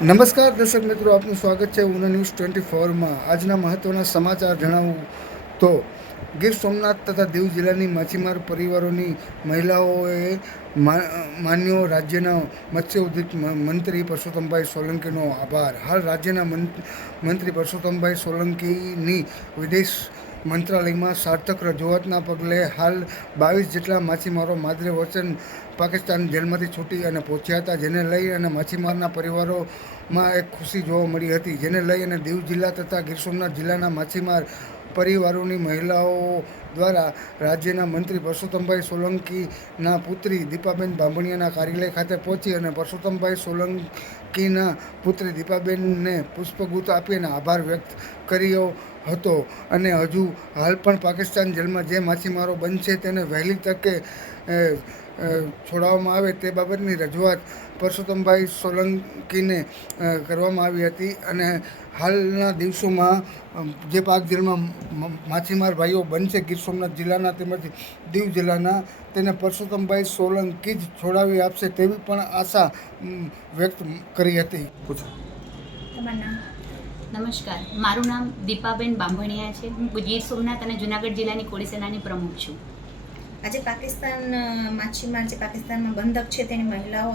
નમસ્કાર દર્શક મિત્રો, આપનું સ્વાગત છે ઉના ન્યૂઝ 24માં। આજના મહત્ત્વના સમાચાર જણાવું તો ગીર સોમનાથ તથા દીવ જિલ્લાની માછીમાર પરિવારોની મહિલાઓએ માન્યો રાજ્યના મત્સ્ય ઉદ્યોગ મંત્રી પરસોત્તમભાઈ સોલંકીનો આભાર। હાલ રાજ્યના મંત્રી પરસોત્તમભાઈ સોલંકીની વિદેશ મંત્રાલયમાં સાર્થક રજૂઆતના પગલે હાલ 22 જેટલા માછીમારો માદરે વચન પાકિસ્તાન જેલમાંથી છૂટી અને પહોંચ્યા હતા, જેને લઈ અને માછીમારના પરિવારોમાં એક ખુશી જોવા મળી હતી, જેને લઈ અને દીવ જિલ્લા તથા ગીર સોમનાથ જિલ્લાના માછીમાર પરિવારોની મહિલાઓ દ્વારા રાજ્યના મંત્રી પરસોત્તમભાઈ સોલંકીના પુત્રી દીપાબેન બાંભણિયાના કાર્યાલય ખાતે પહોંચી અને પરસોત્તમભાઈ સોલંકીના પુત્રી દીપાબેનને પુષ્પગુચ્છ આપી અને આભાર વ્યક્ત કર્યો હતો અને હજુ હાલ પણ પાકિસ્તાન જેલમાં જે માછીમારો બંધ છે તેને વહેલી તકે છોડાવવામાં આવે તે બાબતની રજૂઆત પરસોત્તમભાઈ સોલંકીને કરવામાં આવી હતી। અને હાલના દિવસોમાં જે પાક જેલમાં માછીમાર ભાઈઓ બંધ છે ગીર સોમનાથ જિલ્લાના તેમજ દીવ જિલ્લાના, તેને પરસોત્તમભાઈ સોલંકી જ છોડાવી આપશે તેવી પણ આશા વ્યક્ત કરી હતી। નમસ્કાર, મારું નામ દીપાબેન બાંભણિયા છે। હું ગીર સોમનાથ અને જુનાગઢ જિલ્લાની કોળી સેનાની પ્રમુખ છું। આજે પાકિસ્તાન માછીમાર જે પાકિસ્તાનમાં બંધક છે તેની મહિલાઓ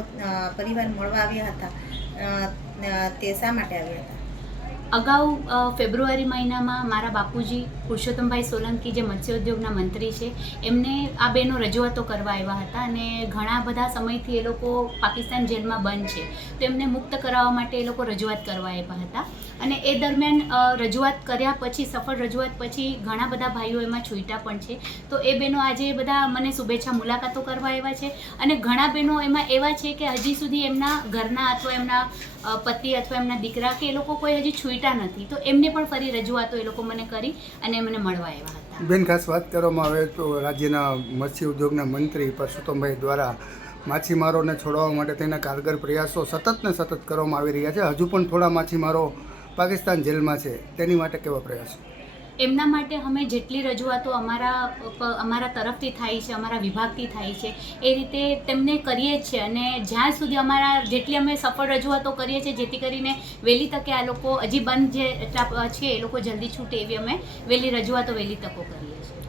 પરિવાર મળવા આવ્યા હતા, તે શા માટે આવ્યા હતા? અગાઉ ફેબ્રુઆરી મહિનામાં મારા બાપુજી પુરુષોત્તમભાઈ સોલંકી જે મત્સ્યોદ્યોગના મંત્રી છે એમને આ બેનો રજૂઆતો કરવા આવ્યા હતા અને ઘણા બધા સમયથી એ લોકો પાકિસ્તાન જેલમાં બંધ છે તો એમને મુક્ત કરાવવા માટે એ લોકો રજૂઆત કરવા આવ્યા હતા અને એ દરમિયાન રજૂઆત કર્યા પછી, સફળ રજૂઆત પછી ઘણા બધા ભાઈઓ એમાં છૂટ્યા પણ છે। તો એ બહેનો આજે બધા મને શુભેચ્છા મુલાકાતો કરવા આવ્યા છે અને ઘણા બહેનો એમાં એવા છે કે હજી સુધી એમના ઘરના અથવા એમના પતિ અથવા એમના દીકરા કે એ લોકો કોઈ હજી છૂટ્યા નથી, તો એમને પણ ફરી રજૂઆતો એ લોકો મને કરી અને મને મળવા આવ્યા હતા। બેન, ખાસ વાત કરવામાં આવે તો રાજ્યના મત્સ્ય ઉદ્યોગના મંત્રી પરસોત્તમભાઈ દ્વારા માછીમારોને છોડાવવા માટે તેના કારગર પ્રયાસો સતત ને સતત કરવામાં આવી રહ્યા છે। હજુ પણ થોડા માછીમારો પાકિસ્તાન જેલમાં છે, તેની માટે કેવા પ્રયાસો? એમના માટે અમે જેટલી રજૂઆતો અમારા તરફથી થાય છે, અમારા વિભાગથી થાય છે, એ રીતે તેમને કરીએ જ છે અને જ્યાં સુધી જેટલી અમે સફળ રજૂઆતો કરીએ છીએ જેથી કરીને વહેલી તકે આ લોકો હજી બંધ જે છે એ લોકો જલ્દી છૂટે એવી અમે વહેલી રજૂઆતો વહેલી તકો કરીએ છીએ।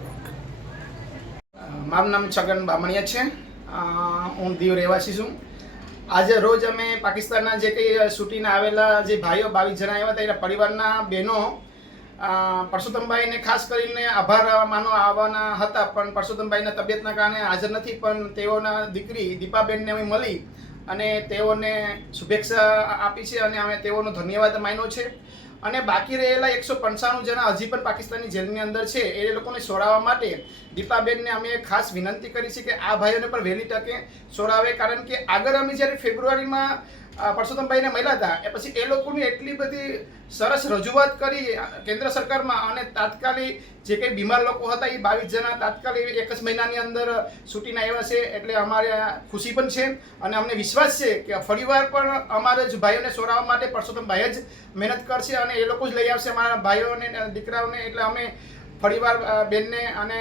મારું નામ છગન બામણિયા છે, હું દીવ રહેવાસી છું। આજે રોજ અમે પાકિસ્તાનના જે કંઈ છૂટીને આવેલા જે ભાઈઓ 22 જણા આવ્યા હતા એના પરિવારના બહેનો પરસોત્તમભાઈને ખાસ કરીને આભાર માનવા આવવાના હતા, પણ પરસોત્તમભાઈના તબિયતના કારણે હાજર નથી, પણ તેઓના દીકરી દીપાબેનને અમે મળી અને તેઓને શુભેચ્છા આપી છે અને અમે તેઓનો ધન્યવાદ માન્યો છે। અને બાકી રહેલા 195 જણા હજી પણ પાકિસ્તાની જેલની અંદર છે, એ લોકોને છોડાવવા માટે દીપાબેનને અમે ખાસ વિનંતી કરી છે કે આ ભાઈઓને પણ વહેલી તકે છોડાવે, કારણ કે આગળ અમે જ્યારે ફેબ્રુઆરીમાં પરસોત્તમભાઈને મળ્યા હતા એ પછી એ લોકોની એટલી બધી સરસ રજૂઆત કરી કેન્દ્ર સરકારમાં અને તાત્કાલિક જે કંઈ બીમાર લોકો હતા એ 22 જણા તાત્કાલિક એક જ મહિનાની અંદર છૂટીને આવ્યા છે, એટલે અમારે ખુશી પણ છે અને અમને વિશ્વાસ છે કે ફરીવાર પણ અમારે જ ભાઈઓને છોડાવવા માટે પરસોત્તમભાઈ જ મહેનત કરશે અને એ લોકો જ લઈ આવશે અમારા ભાઈઓને દીકરાઓને। એટલે અમે ફરીવાર બેનને અને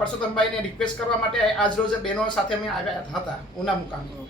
પરસોત્તમભાઈને રિક્વેસ્ટ કરવા માટે આજ રોજ બહેનો સાથે અમે આવ્યા હતા ઉના મુકામે।